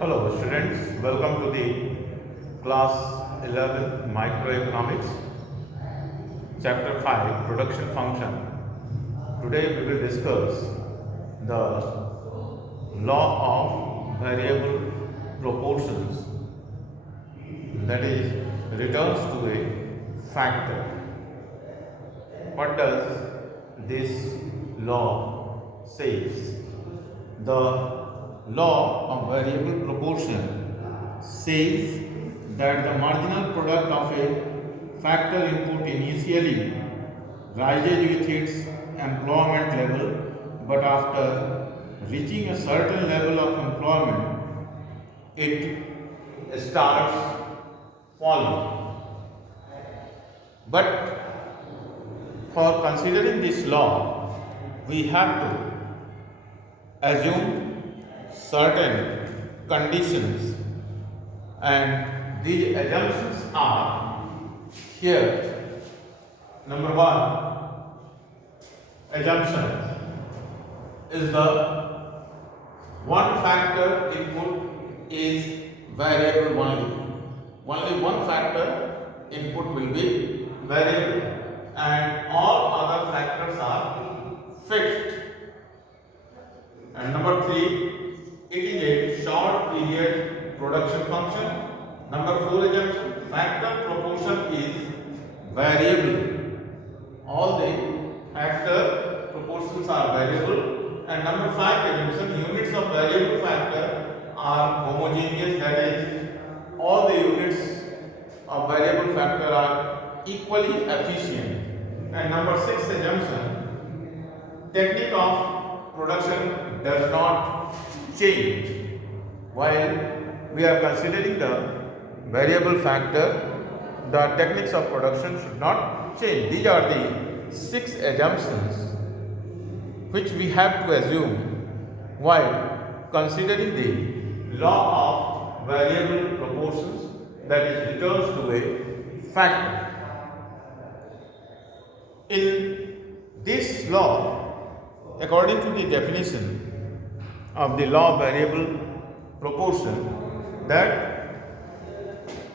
Hello students, welcome to the class 11 microeconomics chapter 5 production function. Today we will discuss the law of variable proportions, that is returns to a factor. What does this law says? The law of variable proportion says that the marginal product of a factor input initially rises with its employment level, but after reaching a certain level of employment, it starts falling. But for considering this law, we have to assume certain conditions, and these assumptions are here. Number one assumption is the one factor input is variable only. Only one factor input will be variable and all other factors are fixed. And number three, it is a short period production function. Number four assumption, factor proportion is variable. All the factor proportions are variable. And number five assumption, units of variable factor are homogeneous, that is, all the units of variable factor are equally efficient. And number six assumption, technique of production does not change. While we are considering the variable factor, the techniques of production should not change. These are the six assumptions which we have to assume while considering the law of variable proportions, that is returns to a factor. In this law, according to the definition of the law of variable proportion, that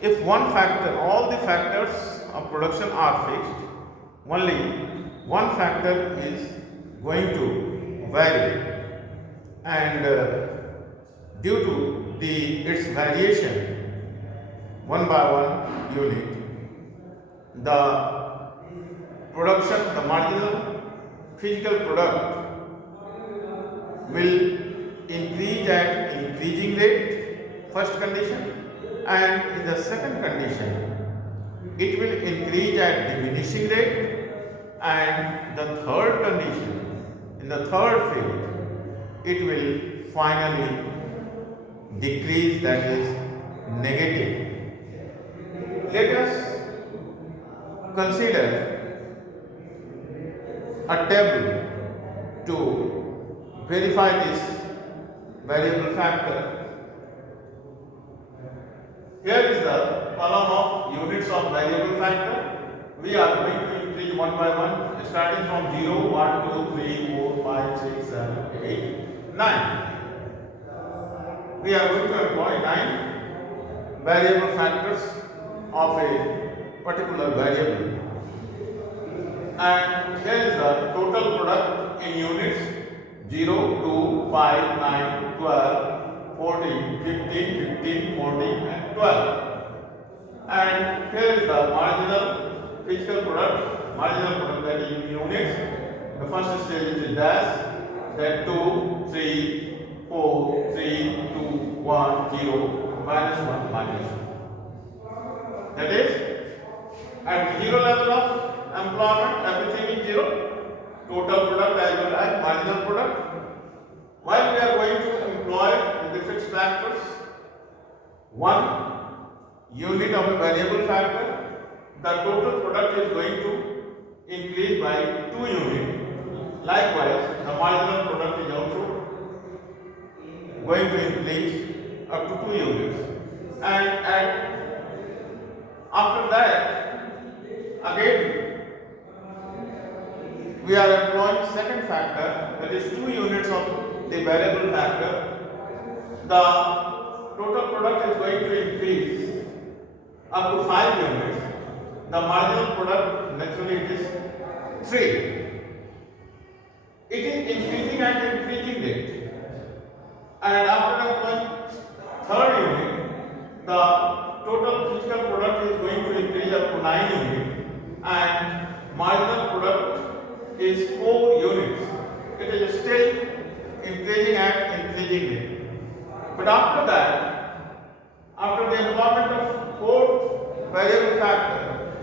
if one factor, all the factors of production are fixed, only one factor is going to vary, and due to its variation one by one unit, the production, the marginal physical product will increase at increasing rate, first condition, and in the second condition it will increase at diminishing rate, and the third condition, in the third phase, it will finally decrease, that is negative. Let us consider a table to verify this variable factor. Here is the column of units of variable factor. We are going to increase one by one, starting from 0, 1, 2, 3, 4, 5, 6, 7, 8, 9. We are going to employ 9 variable factors of a particular variable. And here is the total product in units: 0, 2, 5, 9, 12, 14, 15, 15, 14 and 12. And here is the marginal physical product, that is in units. The first stage is dash, then 2, 3, 4, 3, 2, 1, 0, minus 1, minus 1. That is, at 0 level of employment, everything is 0, total product as well as marginal product. While we are going to employ the fixed factors, one unit of a variable factor, the total product is going to increase by 2 units. Likewise, the marginal product is also going to increase up to 2 units. And after that, again, we are employing second factor, that is 2 units of the variable factor. The total product is going to increase up to 5 units, the marginal product naturally it is 3. It is increasing at increasing rate, and after the third unit, the total physical product is going to increase up to 9 units, and marginal product is 4 units. It is still increasing at increasing rate. But after that, after the employment of fourth variable factor,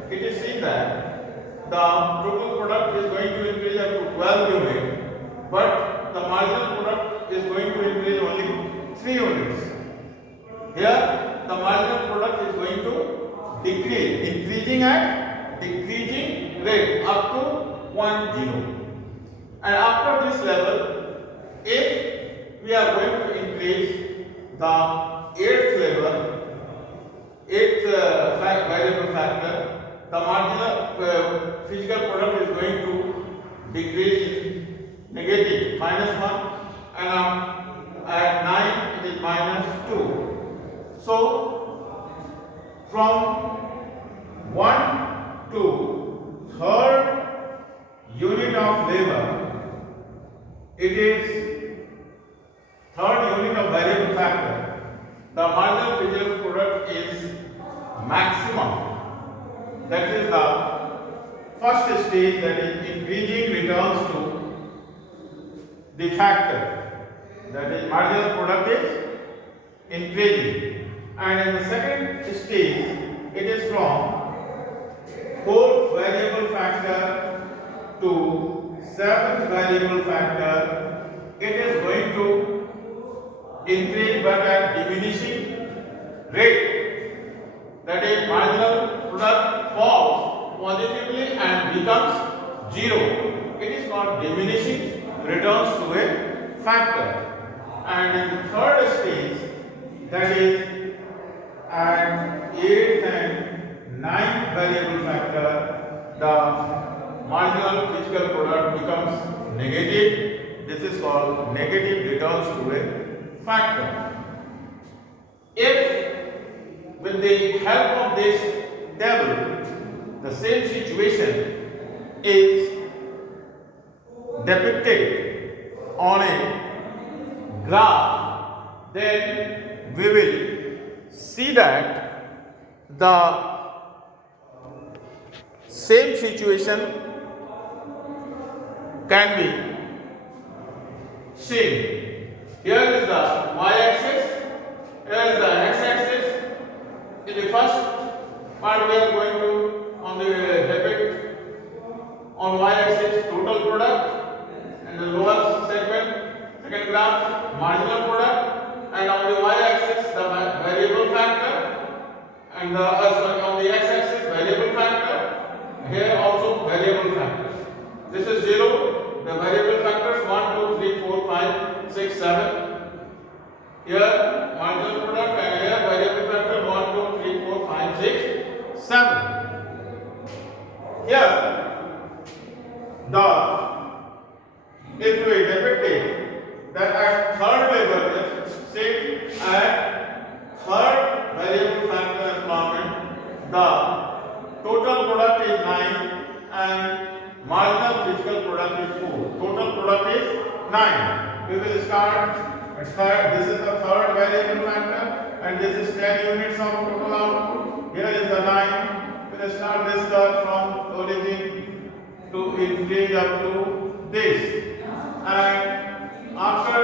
it is seen that the total product is going to increase up to 12 units, but the marginal product is going to increase only 3 units. Here, the marginal product is going to decrease, increasing at decreasing rate up to 1 0. And after this level, if we are going to increase the eighth level, variable factor, the marginal physical product is going to decrease in negative -1, and at 9 it is -2. So from 1 to third unit of labor, it is third unit of variable factor, the marginal physical product is maximum. That is the first stage, that is increasing returns to the factor, that is marginal product is increasing. And in the second stage, it is from fourth variable factor to seventh variable factor. It is going to increase but at diminishing rate, that is marginal product falls positively and becomes 0. It is not diminishing, returns to a factor. And in the third stage, that is at 8th and 9th variable factor, the marginal physical product becomes negative. This is called negative returns to a factor. If with the help of this table, the same situation is depicted on a graph, then we will see that the same situation can be seen. Here is the y-axis, here is the x-axis. In the first part, we are going to on the depict on y-axis total product, and the lower segment, second graph, marginal product, and on the y-axis the variable factor, and on the x-axis variable factor. Here also variable factors. This is 0. The variable factors 1, 2, 3, 4, 5, 6, 7. Here marginal product, and here variable factor 1, 2, 3, 4, 5, 6, 7. Here if we depict it, that at third level, say at third variable factor employment, the total product is 9 and marginal physical product is 4. Total product is 9. We will start at third. This is the third variable factor, and this is 10 units of total output. Here is the 9. We will start this curve from origin to increase up to this. And after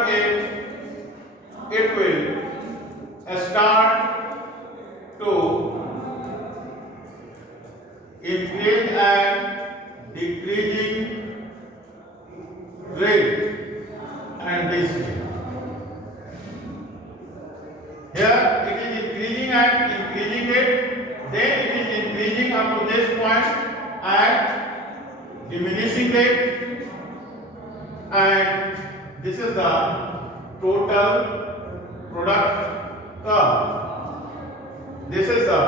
it will start to increase and decreasing rate, and this way. Here it is increasing and increasing rate, then it is increasing up to this point at diminishing rate, and this is the total product curve. This is the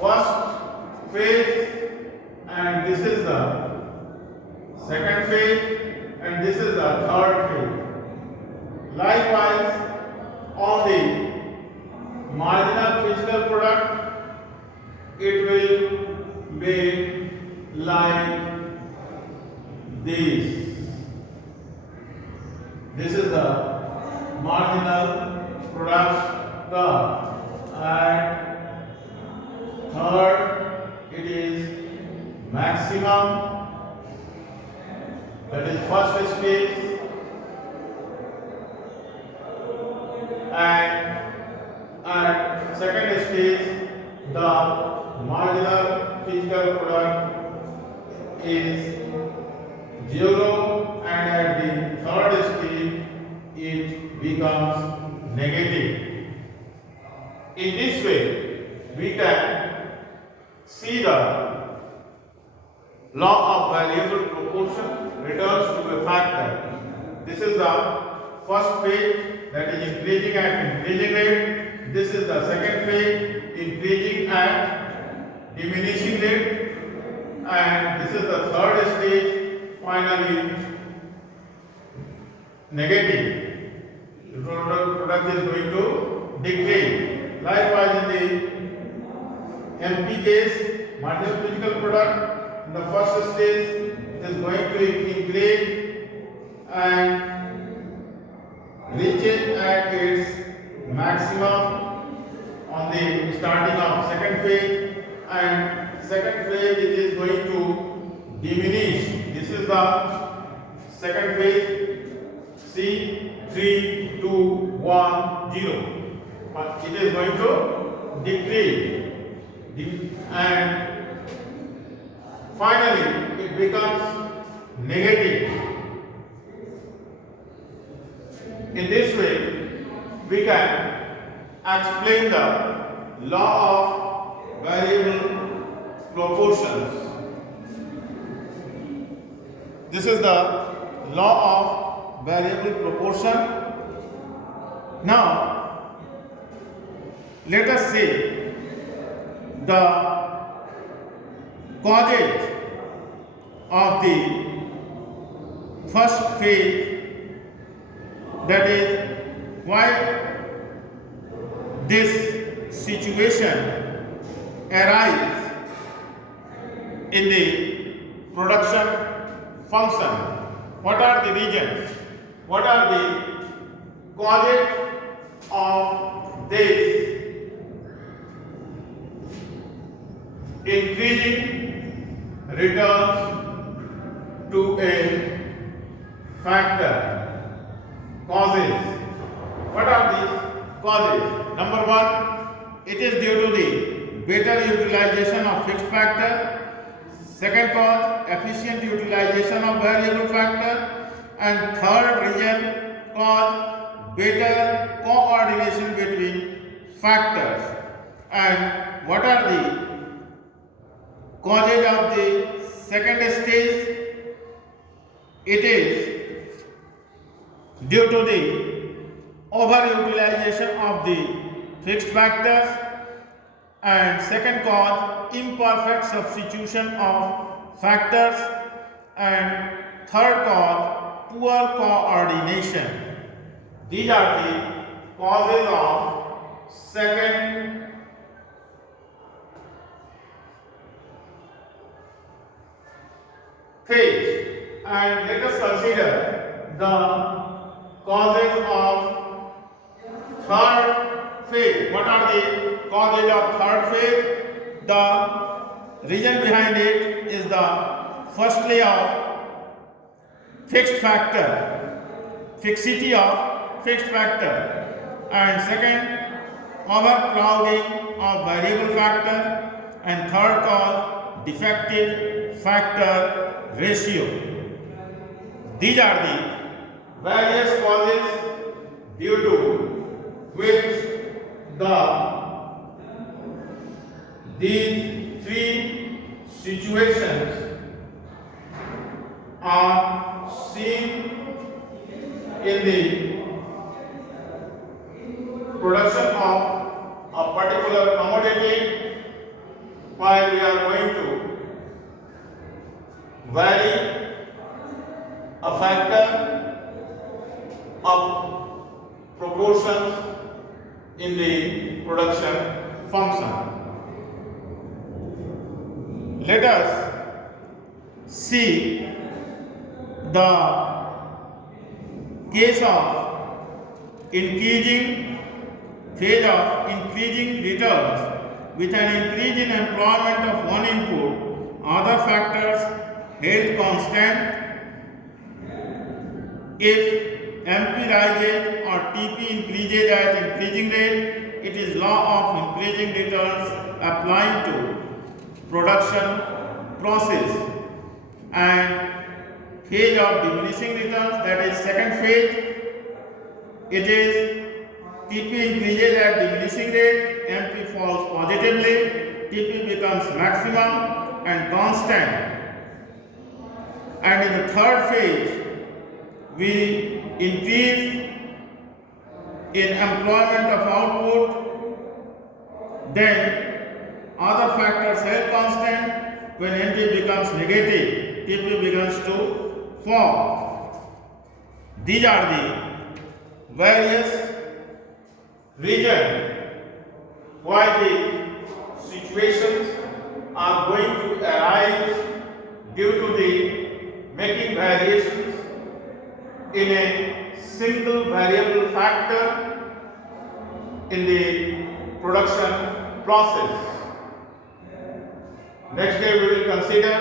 first phase, and this is the second phase, and this is the third phase. This is the marginal product curve. And third, it is maximum, that is first stage. And second stage, the marginal physical product is 0, and at the third stage it becomes negative. In this way, we can see the law of variable proportion returns to a factor. This is the first phase, that is increasing at increasing rate. This is the second phase, increasing at diminishing rate. And this is the third stage, finally negative. The product is going to decrease. Likewise, in the empty case, marginal physical product in the first stage is going to increase and reaches at its maximum on the starting of second phase, and second phase it is going to diminish. This is the second phase. C 3 2 1 0. It is going to decrease, and finally it becomes negative. In this way, we can explain the law of variable proportions. This is the law of variable proportion. Now, let us say the causes of the first phase, that is why this situation arises in the production function. What are the reasons? What are the causes of this increasing returns to a factor? Causes. What are these causes? Number one, it is due to the better utilization of fixed factor. Second cause, efficient utilization of variable factor. And third reason, cause, better coordination between factors. And what are the causes of the second stage? It is due to the overutilization of the fixed factors, and second cause, imperfect substitution of factors, and third cause, poor coordination. These are the causes of second phase. And let us consider the causes of third phase. What are the causes of third phase? The reason behind it is the firstly of fixed factor, fixity of fixed factor, and second, overcrowding of variable factor, and third cause, defective factor ratio. These are the various causes due to which these three situations are seen in the production of a particular commodity, while we are going to vary a factor of proportions in the production function. Let us see the case of increasing phase of increasing returns with an increase in employment of one input, other factors held constant. If MP rises or TP increases at increasing rate, it is law of increasing returns applying to production process. And phase of diminishing returns, that is second phase, it is TP increases at diminishing rate, MP falls positively, TP becomes maximum and constant. And in the third phase, we increase in employment of output, then other factors held constant. When NT becomes negative, TP begins to fall. These are the various reasons why the situations are going to arise due to the making variations in a single variable factor in the production process. Next day we will consider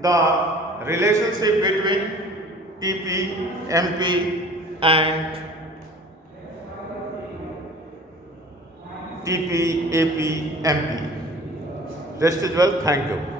the relationship between TP, MP and TP, AP, MP. Rest is well. Thank you.